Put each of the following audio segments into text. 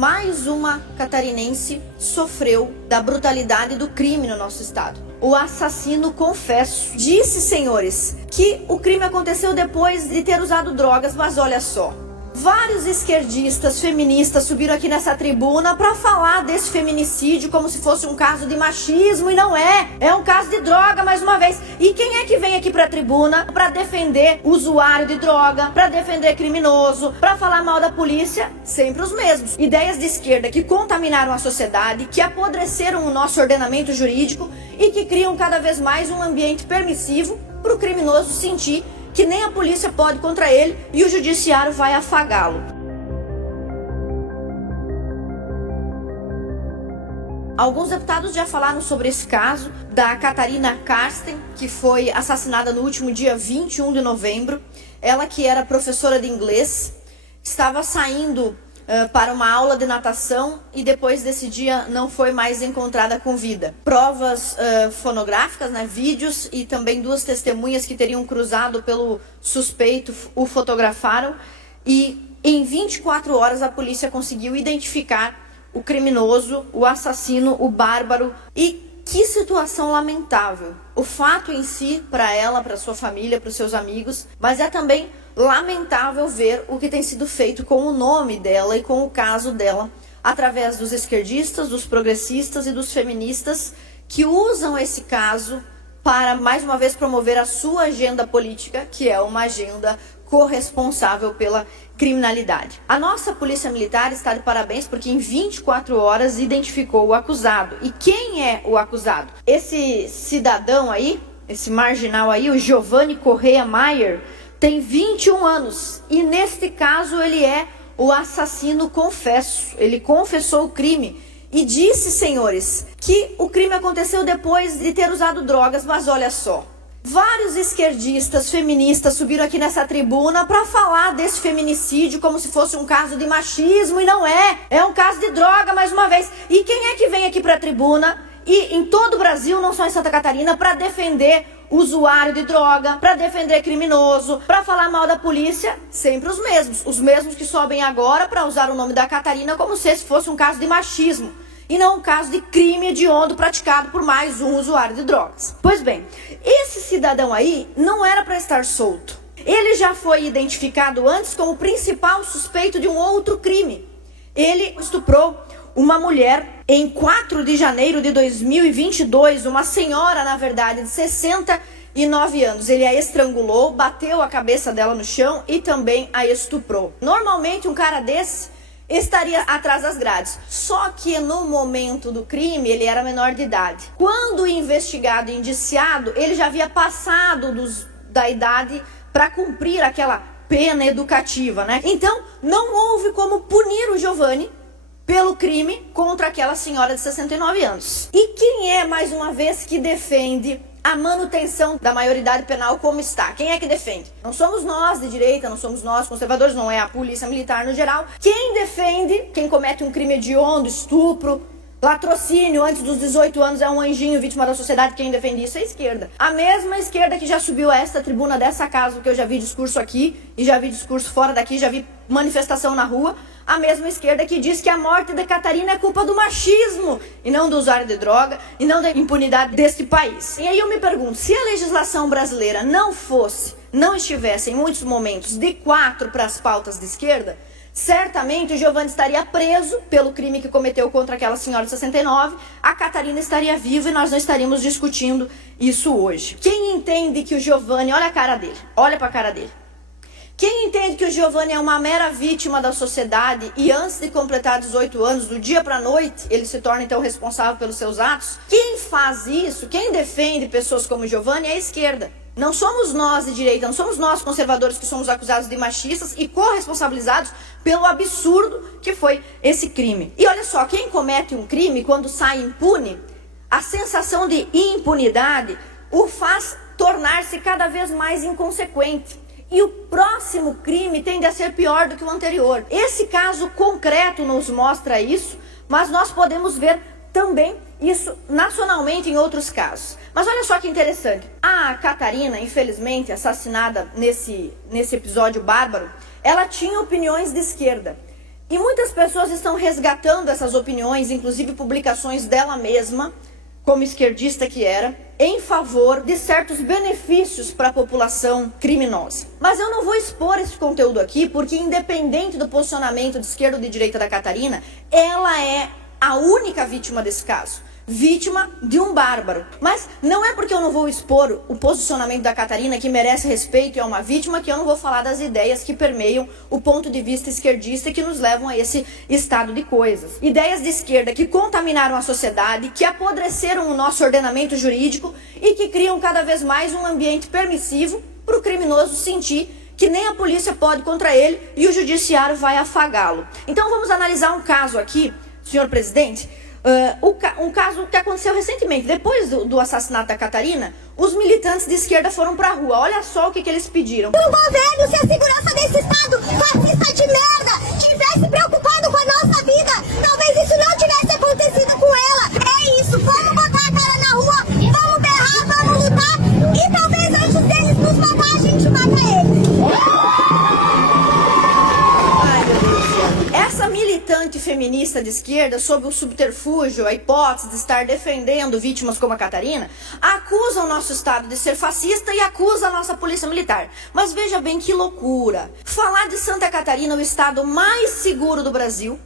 mais uma catarinense sofreu da brutalidade do crime no nosso estado. O assassino confesso disse, senhores, que o crime aconteceu depois de ter usado drogas, mas olha só. Vários esquerdistas, feministas subiram aqui nessa tribuna para falar desse feminicídio como se fosse um caso de machismo, e não é. É um caso de droga, mais uma vez. E quem é que vem aqui para a tribuna para defender usuário de droga, para defender criminoso, para falar mal da polícia? Sempre os mesmos. Ideias de esquerda que contaminaram a sociedade, que apodreceram o nosso ordenamento jurídico e que criam cada vez mais um ambiente permissivo para o criminoso sentir que nem a polícia pode contra ele e o judiciário vai afagá-lo. Alguns deputados já falaram sobre esse caso da Catarina Karsten, que foi assassinada no último dia 21 de novembro. Ela, que era professora de inglês, estava saindo para uma aula de natação e depois desse dia não foi mais encontrada com vida. Provas fonográficas, vídeos, e também duas testemunhas que teriam cruzado pelo suspeito o fotografaram, e em 24 horas a polícia conseguiu identificar o criminoso, o assassino, o bárbaro. E que situação lamentável. O fato em si, para ela, para sua família, para os seus amigos, mas é também lamentável ver o que tem sido feito com o nome dela e com o caso dela, através dos esquerdistas, dos progressistas e dos feministas que usam esse caso para, mais uma vez, promover a sua agenda política, que é uma agenda corresponsável pela criminalidade. A nossa polícia militar está de parabéns porque em 24 horas identificou o acusado. E quem é o acusado? Esse cidadão aí, esse marginal aí, o Giovanni Correia Maier, tem 21 anos e neste caso ele é o assassino confesso. Ele confessou o crime e disse, senhores, que o crime aconteceu depois de ter usado drogas, mas olha só. Vários esquerdistas, feministas subiram aqui nessa tribuna para falar desse feminicídio como se fosse um caso de machismo, e não é. É um caso de droga, mais uma vez. E quem é que vem aqui para a tribuna e em todo o Brasil, não só em Santa Catarina, para defender usuário de droga, para defender criminoso, para falar mal da polícia? Sempre os mesmos que sobem agora para usar o nome da Catarina como se esse fosse um caso de machismo e não um caso de crime hediondo praticado por mais um usuário de drogas. Pois bem, esse cidadão aí não era para estar solto. Ele já foi identificado antes como o principal suspeito de um outro crime. Ele estuprou uma mulher em 4 de janeiro de 2022, uma senhora, na verdade, de 69 anos. Ele a estrangulou, bateu a cabeça dela no chão e também a estuprou. Normalmente, um cara desse estaria atrás das grades. Só que no momento do crime, ele era menor de idade. Quando investigado e indiciado, ele já havia passado da idade para cumprir aquela pena educativa, Então, não houve como punir o Giovanni pelo crime contra aquela senhora de 69 anos. E quem é, mais uma vez, que defende a manutenção da maioridade penal como está? Quem é que defende? Não somos nós de direita, não somos nós conservadores, não é a polícia militar no geral. Quem defende, quem comete um crime hediondo, estupro, latrocínio antes dos 18 anos, é um anjinho vítima da sociedade, quem defende isso é a esquerda. A mesma esquerda que já subiu a esta tribuna dessa casa, que eu já vi discurso aqui e já vi discurso fora daqui, já vi manifestação na rua. A mesma esquerda que diz que a morte de Catarina é culpa do machismo e não do usuário de droga e não da impunidade deste país. E aí eu me pergunto, se a legislação brasileira não estivesse em muitos momentos de 4 para as pautas de esquerda, certamente o Giovanni estaria preso pelo crime que cometeu contra aquela senhora de 69, a Catarina estaria viva e nós não estaríamos discutindo isso hoje. Quem entende que o Giovanni, olha a cara dele, olha para a cara dele. Quem entende que o Giovanni é uma mera vítima da sociedade e antes de completar 18 anos, do dia para a noite, ele se torna então responsável pelos seus atos? Quem faz isso, quem defende pessoas como o Giovanni é a esquerda. Não somos nós de direita, não somos nós conservadores que somos acusados de machistas e corresponsabilizados pelo absurdo que foi esse crime. E olha só, quem comete um crime, quando sai impune, a sensação de impunidade o faz tornar-se cada vez mais inconsequente. E o próximo crime tende a ser pior do que o anterior. Esse caso concreto nos mostra isso, mas nós podemos ver também isso nacionalmente em outros casos. Mas olha só que interessante. A Catarina, infelizmente, assassinada nesse episódio bárbaro, ela tinha opiniões de esquerda. E muitas pessoas estão resgatando essas opiniões, inclusive publicações dela mesma, como esquerdista que era, em favor de certos benefícios para a população criminosa. Mas eu não vou expor esse conteúdo aqui, porque independente do posicionamento de esquerda ou de direita da Catarina, ela é a única vítima desse caso. Vítima de um bárbaro. Mas não é porque eu não vou expor o posicionamento da Catarina, que merece respeito e é uma vítima, que eu não vou falar das ideias que permeiam o ponto de vista esquerdista e que nos levam a esse estado de coisas. Ideias de esquerda que contaminaram a sociedade, que apodreceram o nosso ordenamento jurídico e que criam cada vez mais um ambiente permissivo para o criminoso sentir que nem a polícia pode contra ele e o judiciário vai afagá-lo. Então vamos analisar um caso aqui, senhor presidente. Um caso que aconteceu recentemente. Depois do assassinato da Catarina, os militantes de esquerda foram pra rua. Olha só o que eles pediram. O governo, se a segurança desse estado fascista de merda tivesse preocupado com a nossa vida, talvez isso não tivesse acontecido com ela. É isso, vamos botar a cara na rua, vamos berrar, vamos lutar e talvez antes deles nos matar, a gente mata eles. Essa militante feminista de esquerda, sob o subterfúgio, a hipótese de estar defendendo vítimas como a Catarina, acusa o nosso Estado de ser fascista e acusa a nossa polícia militar. Mas veja bem que loucura. Falar de Santa Catarina, o estado mais seguro do Brasil,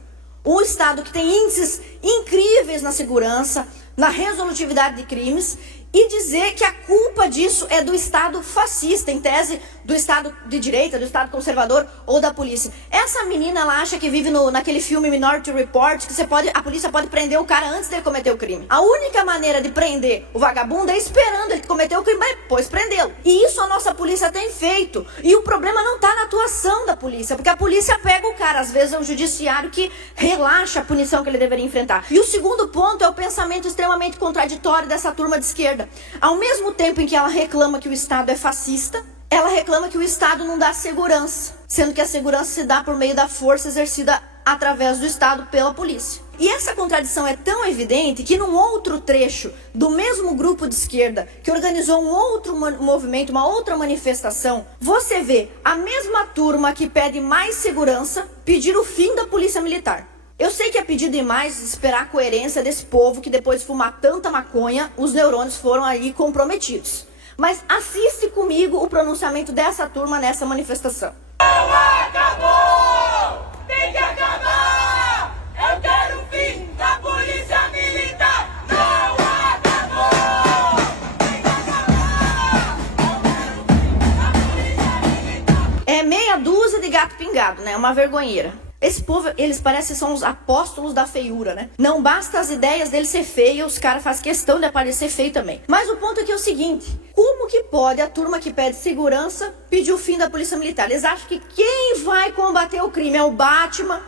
um estado que tem índices incríveis na segurança, na resolutividade de crimes, e dizer que a culpa disso é do Estado fascista, em tese do Estado de direita, do Estado conservador ou da polícia. Essa menina, ela acha que vive naquele filme Minority Report, que a polícia pode prender o cara antes dele cometer o crime. A única maneira de prender o vagabundo é esperando ele cometer o crime, mas depois prendê-lo. E isso a nossa polícia tem feito. E o problema não está na atuação da polícia, porque a polícia pega o cara. Às vezes é o judiciário que relaxa a punição que ele deveria enfrentar. E o segundo ponto é o pensamento extremamente contraditório dessa turma de esquerda. Ao mesmo tempo em que ela reclama que o Estado é fascista, ela reclama que o Estado não dá segurança, sendo que a segurança se dá por meio da força exercida através do Estado pela polícia. E essa contradição é tão evidente que num outro trecho do mesmo grupo de esquerda que organizou um outro movimento, uma outra manifestação, você vê a mesma turma que pede mais segurança pedir o fim da polícia militar. Eu sei que é pedir demais esperar a coerência desse povo que depois de fumar tanta maconha, os neurônios foram aí comprometidos. Mas assiste comigo o pronunciamento dessa turma nessa manifestação. Não acabou! Tem que acabar! Eu quero o fim da polícia militar! Não acabou! Tem que acabar! Eu quero o fim da polícia militar! É meia dúzia de gato pingado, né? Uma vergonheira. Esse povo, eles parecem que são os apóstolos da feiura, né? Não basta as ideias deles ser feias, os caras fazem questão de aparecer feio também. Mas o ponto aqui é o seguinte: como que pode a turma que pede segurança pedir o fim da polícia militar? Eles acham que quem vai combater o crime é o Batman?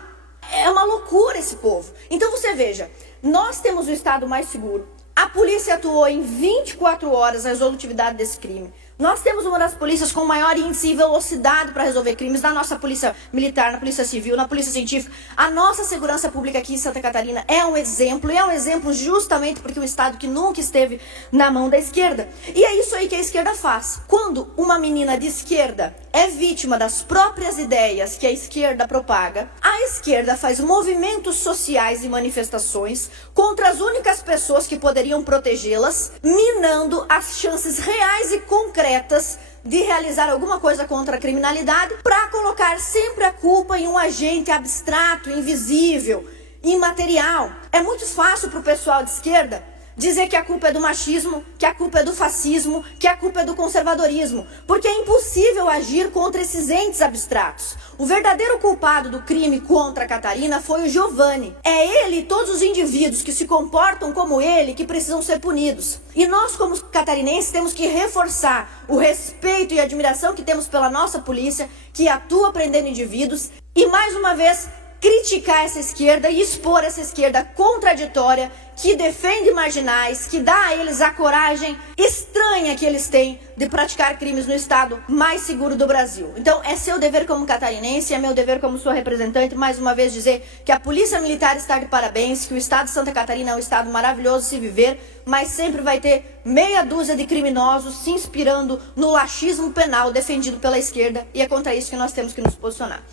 É uma loucura esse povo. Então você veja, nós temos o estado mais seguro. A polícia atuou em 24 horas a resolutividade desse crime. Nós temos uma das polícias com maior índice e velocidade para resolver crimes, na nossa polícia militar, na polícia civil, na polícia científica. A nossa segurança pública aqui em Santa Catarina é um exemplo, e é um exemplo justamente porque é um estado que nunca esteve na mão da esquerda. E é isso aí que a esquerda faz. Quando uma menina de esquerda é vítima das próprias ideias que a esquerda propaga, a esquerda faz movimentos sociais e manifestações contra as únicas pessoas que poderiam protegê-las, minando as chances reais e concretas de realizar alguma coisa contra a criminalidade, para colocar sempre a culpa em um agente abstrato, invisível, imaterial. É muito fácil para o pessoal de esquerda dizer que a culpa é do machismo, que a culpa é do fascismo, que a culpa é do conservadorismo, porque é impossível agir contra esses entes abstratos. O verdadeiro culpado do crime contra a Catarina foi o Giovanni. É ele e todos os indivíduos que se comportam como ele que precisam ser punidos. E nós, como catarinenses, temos que reforçar o respeito e admiração que temos pela nossa polícia, que atua prendendo indivíduos, e mais uma vez criticar essa esquerda e expor essa esquerda contraditória, que defende marginais, que dá a eles a coragem estranha que eles têm de praticar crimes no estado mais seguro do Brasil. Então é seu dever como catarinense, é meu dever como sua representante, mais uma vez dizer que a Polícia Militar está de parabéns, que o estado de Santa Catarina é um estado maravilhoso de se viver, mas sempre vai ter meia dúzia de criminosos se inspirando no laxismo penal defendido pela esquerda, e é contra isso que nós temos que nos posicionar.